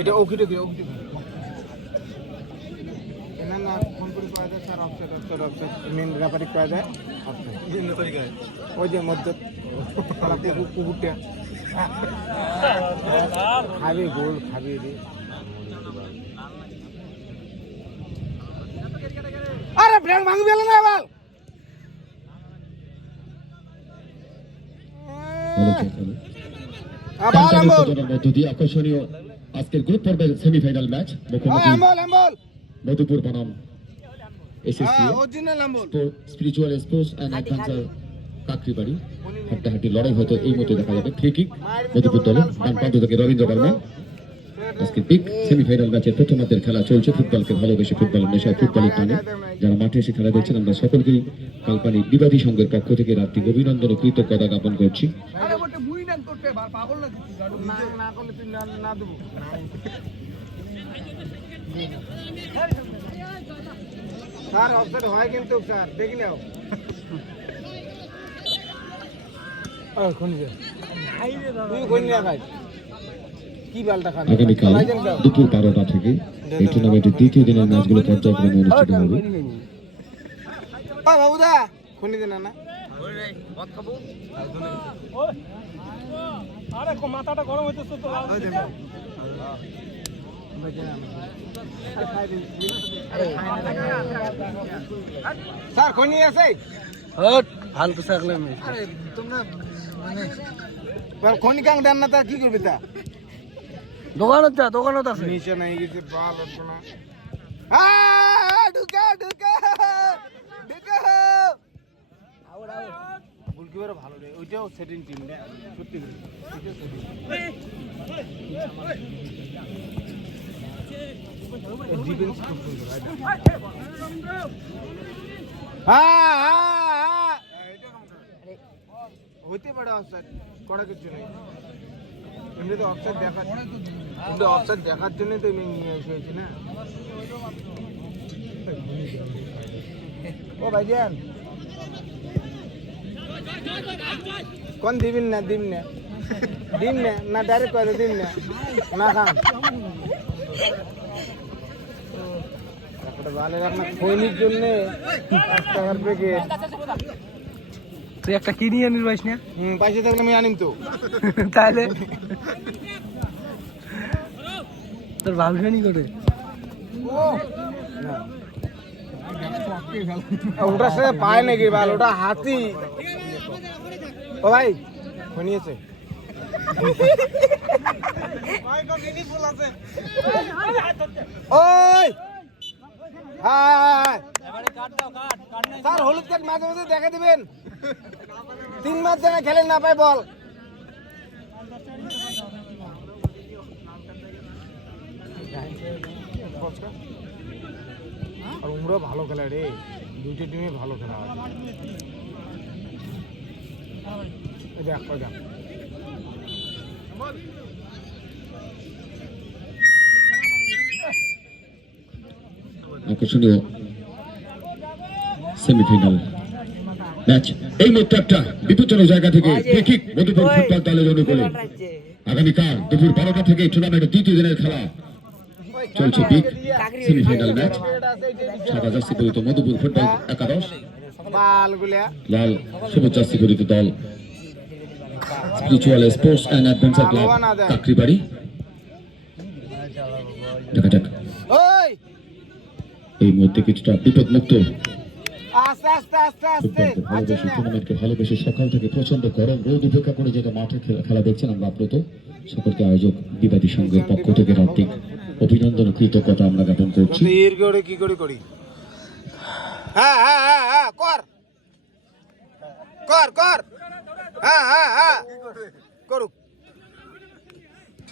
এটা ওকিটা কি এনা না ফোন করে কয় দেয় স্যার অফসাইড মেন রেফারি কয় দেয় অফসাইড ওই যে মধ্যে খেলাতে কুকুরটা খাবে গোল খাবে রে আরে ব্রেক ভাঙবি না বল আকর্ষণীয় আজকের গ্রুপ পর্বের সেমিফাইনাল ম্যাচ মধুপুর বনাম স্পিরিচুয়াল স্পোর্টস অ্যান্ড অ্যাডভেঞ্চার কাকরিবাড়ি হাড্ডাহাড্ডি লড়াই হয়তো এই মধ্যে দেখা যাবে। ফ্রি কিক মধুপুর দলে ডান প্রান্ত থেকে রবীন্দ্র বর্মা। আজকে বিগ সেমিফাইনাল ম্যাচের প্রথমার্ধের খেলা চলছে। ফুটবলকে ভালোবেসে ফুটবলের নেশায় ফুটবলের টানে যারা মাঠে এসে খেলা দেখছেন আমরা সকলকেই কাল্পনিক বিবাদী সংঘের পক্ষ থেকে রাত্রিক অভিনন্দন ও কৃতজ্ঞতা জ্ঞাপন করছি। স্যার অফসাইড হয় কিন্তু স্যার দেখি নাও আগামীকাল দুপুর 12টা থেকে এই টুর্নামেন্টের দ্বিতীয় দিনের ম্যাচগুলো পর্যায়ক্রমে অনুষ্ঠিত হবে। মাথাটা গরম হইতেছে তো স্যার খনি আছে ফালতু থাকলে তোমরা মানে খনি কাং দেন না তা কি করবি তা দোকানত আছে নিচে নাই গেছে বাল হতো না ঢুকা গোলকিপার ভালো রে ওইটাও সেটিং টিম রে সত্যি করে ডিফেন্স খুব সুন্দর হইতে পারে অফসাইড করা কিছু নেই এমনি তো অফসাইড দেখার জন্যই তো আমি নিয়ে এসেছি না ও ভাইজান কোন দিবেন না দিন না ডাইরেক্ট করে দিন না খান ভালো আপনার খৈনির জন্য 1 টাকার প্যাকেট তুই একটা কিনি আনিস পাইস না পয়সা থাকলে আমি আনিম তো তাহলে তোর ভাবছনি করে ওটা সে পায় নাকি বাল ওটা হাতি ও ভাই খনিয়েছে ওই স্যার হলুদ কার্ড মাঝে মাঝে দেখা দিবেন 3 মাস জায়গায় খেলেন না পায় বল আর উমরা ভালো খেলা রে দুইটা টিমে ভালো খেলা হয় আকর্ষণীয় সেমিফাইনাল ম্যাচ এই মুহূর্তে একটা বিপজ্জনক জায়গা থেকে ফ্রি মধুপুর ফুটবল দলের অনুকূলে আগামীকাল দুপুর 12টা থেকে টুর্নামেন্টের দ্বিতীয় দিনের খেলা চলছে বিগ সেমিফাইনাল ম্যাচ সাদা জার্সি পরিহিত মধুপুর ফুটবল একাদশ লাল সবুজ জার্সি পরিহিত দল spiritual sports and adventure club Kakribari. দেখা যাক এই মুহূর্তে কিছুটা বিপদমুক্ত টুর্নামেন্টকে ভালোবেসে সকাল থেকে প্রচন্ড গরম রোদ উপেক্ষা করে যেটা মাঠে খেলা দেখছেন আমরা আপ্লুত। সকলকে আয়োজক বিবাদী সংঘের পক্ষ থেকে হার্দিক অভিনন্দন ও কৃতজ্ঞতা আমরা জ্ঞাপন করছি। কি করি হ্যাঁ কর হ্যাঁ করুক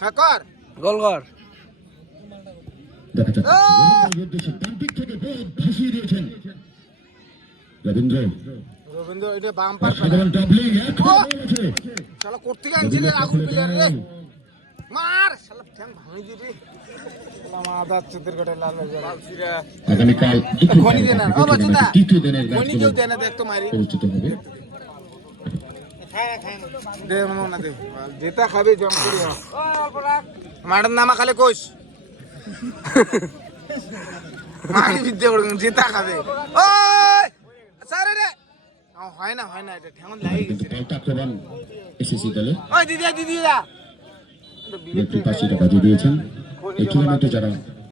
হ্যাঁ কর গোল কর। দেখা যাক ডান দিক থেকে বল ভাসিয়ে দিয়েছেন রবীন্দ্র এটা বাম্পার শালা করতে গেছিল আগুন প্লেয়ার রে মার শালা ঠ্যাং ভাঙি দিবি মাদা চুদের গটে লাল লালসিরা আগামীকাল খনি দেনা ও বাচ্চা তৃতীয় দিনের খনি কেউ দেনা দেখ তো মারি পরিচিত হবে। দে মনে দে যেটা খাবে জম করি মাড়ন নামা খালে কোষ মারি বিদ্যে করুন যেটা খাবে ওই স্যার রে হয় না এটা ঠেঙন লাগি কিন্তু গেছে পাল্টা আক্রমণ এসএসসি দলে ওই দিদি রেফারি 500 টাকা দিয়ে দিয়েছেন এই টুর্নামেন্টে যারা